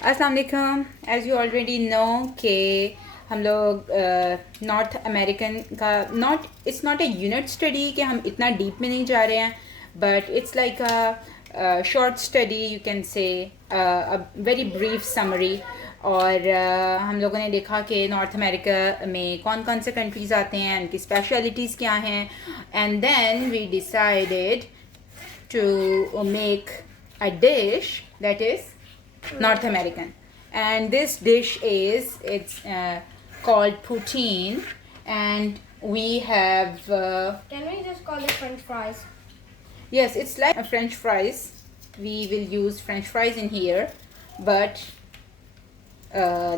अस्सलाम वालेकुम। As you already know कि हम लोग नॉर्थ अमेरिकन का it's not a unit study कि हम इतना डीप में नहीं जा रहे हैं, but it's like a short study, you can say a very brief summary. और हम लोगों ने देखा कि नॉर्थ अमेरिका में कौन कौन से कंट्रीज़ आते हैं, उनकी स्पेशलिटीज़ क्या हैं, and then we decided to make a dish that is North American, and this dish is called poutine, and we have Can we just call it French fries? yes, it's like a French fries. We will use French fries in here, but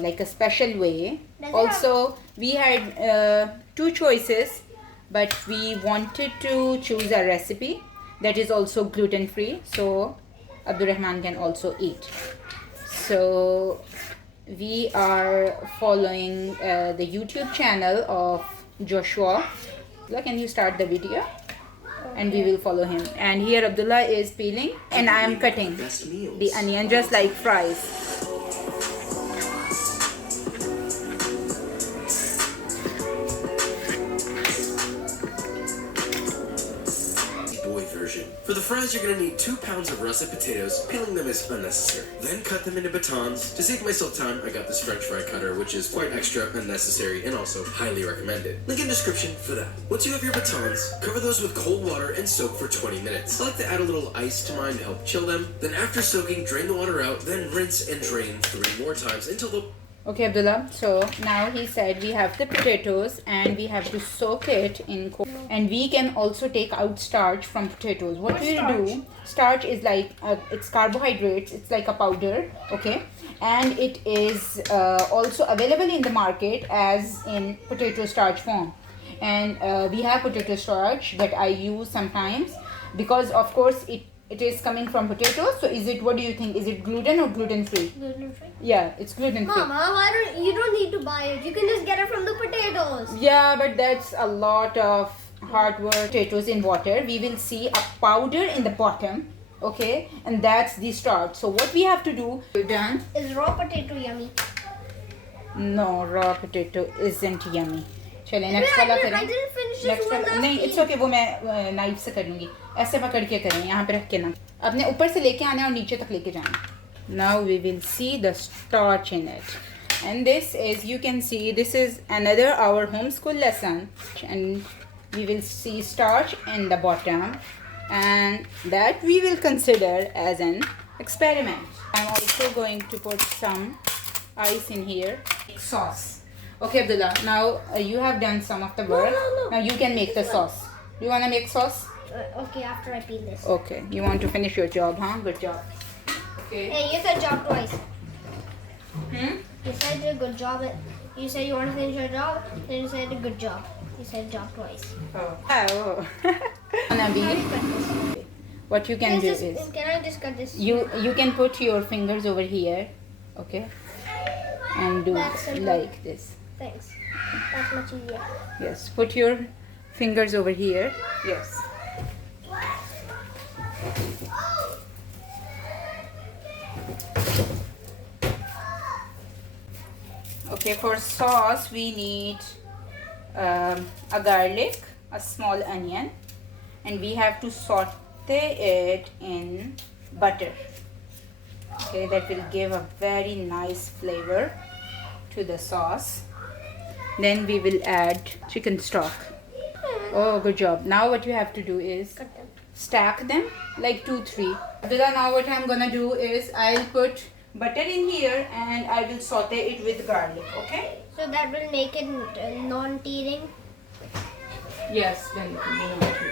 like a special way. Also, we had two choices, but we wanted to choose a recipe that is also gluten free, so Abdurrahman can also eat. So we are following the YouTube channel of Joshua. Can you start the video? And we will follow him. And here Abdullah is peeling and I am cutting the onion just like fries. For the fries, you're going to need 2 pounds of russet potatoes. Peeling them is unnecessary. Then cut them into batons. To save myself time, I got this French fry cutter, which is quite extra, unnecessary, and also highly recommended. Link in description for that. Once you have your batons, cover those with cold water and soak for 20 minutes. I like to add a little ice to mine to help chill them. Then after soaking, drain the water out, then rinse and drain 3 more times until the... Okay, Abdullah, so now he said we have the potatoes and we have to soak it in cold, and we can also take out starch from potatoes. What we will do, starch is like it's carbohydrates, it's like a powder, okay, and it is also available in the market as in potato starch form. And we have potato starch that I use sometimes because of course it is coming from potatoes. So is it, what do you think, is it gluten or gluten free? Gluten free. Yeah, it's gluten free. Mama, you don't need to buy it. You can just get it from the potatoes. Yeah, but that's a lot of hard work. Potatoes in water. We will see a powder in the bottom, okay, and that's the starch. So what we have to do, we're done. Is raw potato yummy? No, raw potato isn't yummy. चलिए Wait, next वाला करें. I didn't finish this Next one वाला last नहीं, week. It's okay, वो मैं knife से कर लूँगी. ऐसे पकड़ के करें, यहाँ पे रख के ना, अपने ऊपर से लेके आना है और नीचे तक लेके जाना. Now we will see the starch in it, and this is, you can see, this is another our homeschool lesson, and we will see starch in the bottom, and that we will consider as an experiment. I'm also going to put some ice in here. Sauce. Okay, Abdullah, now you have done some of the work. No. Now you can make the sauce. Do you want to make sauce? Okay, after I peel this. Okay, you want to finish your job, huh? Good job. Okay. Hey, you said job twice. Hmm? You said a good job. You said you want to finish your job, then you said a good job. You said job twice. Oh. Nabil, How do you cut this? what you can do is Can I just cut this? you can put your fingers over here, okay, and do That's simple. like this. Thanks. That's much easier. Yes, put your fingers over here. Yes. Okay, for sauce we need a garlic, a small onion, and we have to saute it in butter. Okay, that will give a very nice flavor to the sauce. Then we will add chicken stock. Oh, good job. Now what you have to do is Cut them. stack them like 2-3. Abdullah, now what I'm gonna do is I'll put butter in here and I will saute it with garlic, okay? So that will make it non-tearing. Yes, then it will be not too.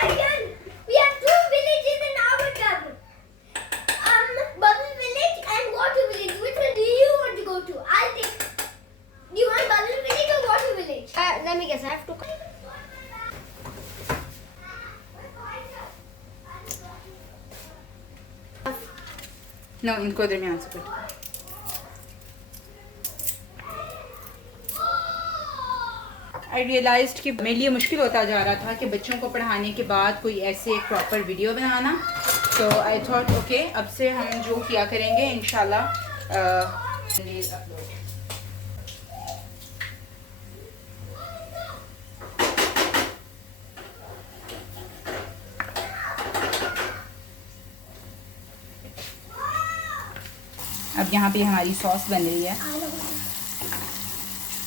Aryan, we have two villages in our town. Bubble Village and Water Village. Which one do you want to go to? I'll take. Do you want Bubble Village or Water Village? Let me guess. I have to. No, इनको दरमियान से put. आई realised कि मेरे लिए मुश्किल होता जा रहा था कि बच्चों को पढ़ाने के बाद कोई ऐसे एक proper video banana So I thought okay, अब से हम जो किया करेंगे इंशाल्लाह अब यहाँ पे हमारी सॉस बन रही है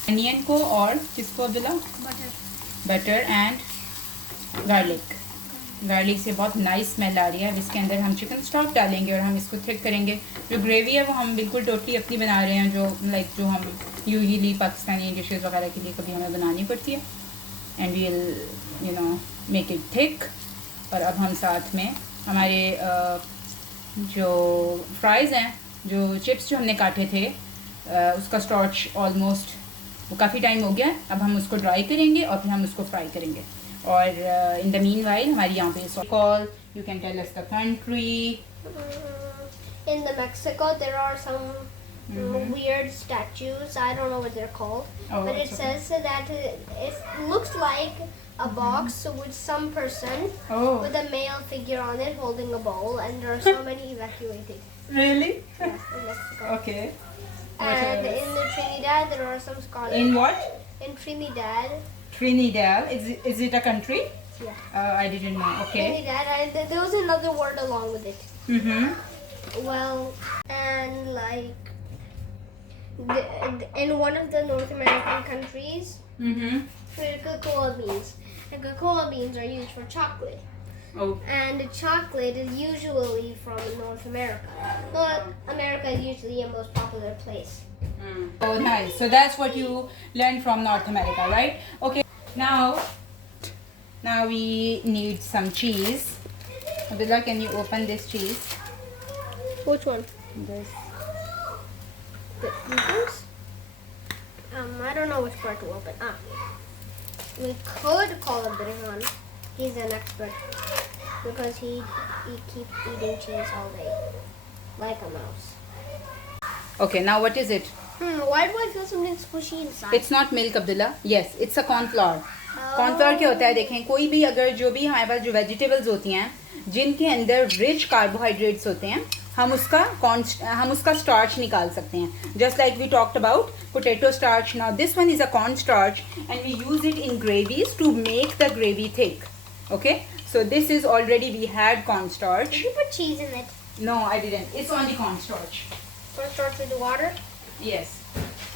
अनियन को और किसको अब्दुल्ला बटर एंड गार्लिक से बहुत नाइस स्मेल आ रही है। अब इसके अंदर हम चिकन स्टॉक डालेंगे और हम इसको थिक करेंगे। जो ग्रेवी है वो हम बिल्कुल टोटली अपनी बना रहे हैं, जो हम यूजुअली पाकिस्तानी डिशेस वगैरह के लिए कभी हमें बनानी पड़ती है। And we will make it thick. और अब हम साथ में हमारे जो फ्राइज़ हैं, जो चिप्स जो हमने काटे थे, उसका स्टार्च ऑलमोस्ट वो काफ़ी टाइम हो गया। अब हम उसको ड्राई करेंगे और फिर हम उसको फ्राई करेंगे। और इन द मीन वाइल हमारी यहाँ पे call you can tell us the country. In the Mexico, there are some weird statues. I don't know what they're called, but it says that it looks like a box with some person with a male figure on it holding a bowl, and there are so many evacuated. Really? Yes, in Mexico. Okay. And in the Trinidad, there are some scholars. In what? In Trinidad. Trinidad. Is it a country? Yeah. I didn't know. Okay. Trinidad, and there was another word along with it. Mm-hmm. Well, and like in one of the North American countries, Mm-hmm. there are cocoa beans, and cocoa beans are used for chocolate. Oh. And the chocolate is usually from North America. North America is usually a most popular place. Oh, nice. So that's what you learned from North America, right? Okay. Now we need some cheese. Abdullah, can you open this cheese? Which one? This. This? I don't know which part to open. We could call a Brihan. He's an expert because he keeps eating cheese all day, like a mouse. Okay. Now what is it? Why do I feel something squishy inside? It's not milk, Abdullah. Yes, it's a corn flour. Cornflour क्या होता है, देखें कोई भी अगर जो भी हमारे पास जो वेजिटेबल्स होती हैं जिनके अंदर रिच कार्बोहाइड्रेट्स होते हैं, हम उसका स्टार्च निकाल सकते हैं. Just like we talked about potato starch. Now this one is a corn starch and we use it in gravies to make the gravy thick. Okay, so this is already we had cornstarch. Did you put cheese in it? No, I didn't. It's only cornstarch. Cornstarch with water? Yes.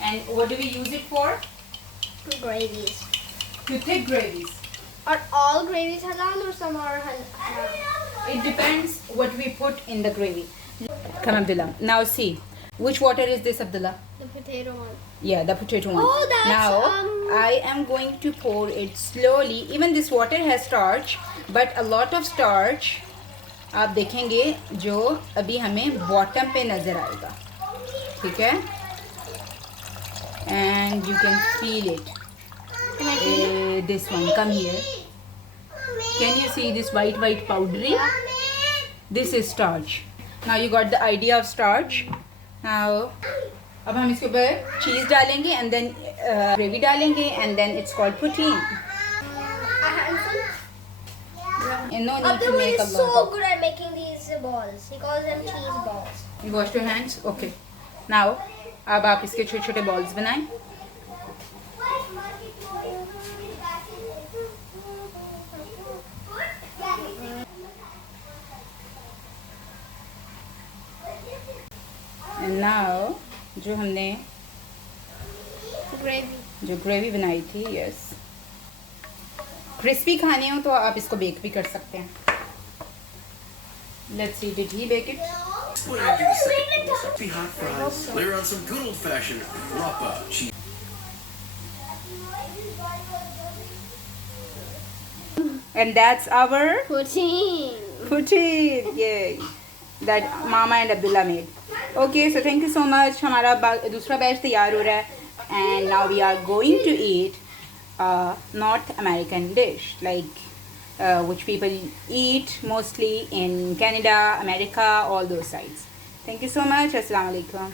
And what do we use it for? Gravies. To thick gravies. Are all gravies halal or some are halal? It depends what we put in the gravy. Come, Abdullah. Now see, which water is this, Abdullah? The potato one. Yeah, the potato one. Oh, that's, now I am going to pour it slowly. Even this water has starch, but a lot of starch. आप देखेंगे जो अभी हमें bottom पे नजर आएगा, ठीक है? And you can feel it. Can I feel it? This one, come here. Can you see this white powdery? This is starch. Now you got the idea of starch. Now अब हम इसके ऊपर चीज़ डालेंगे and then ग्रेवी डालेंगे and then it's called protein. A handful? And no need to Abdul make a is lot. so good at making these balls. He calls them cheese balls. You wash your hands? Okay. Now अब आप इसके छोटे छोटे balls बनाएं. And now जो हमने जो gravy बनाई थी, यस, क्रिस्पी खाने हो तो आप इसको बेक भी कर सकते हैं. Let's see, did he bake it? What do I do second? Crispy hot fries. Layer on some good old-fashioned rapa cheese. And that's our Poutine. poutine. Yay! That Mama and Abdullah made. Okay, so thank you so much. हमारा दूसरा batch तैयार हो रहा है. And now we are going to eat a North American dish, like which people eat mostly in Canada, America, all those sides. Thank you so much. Assalamu alaikum.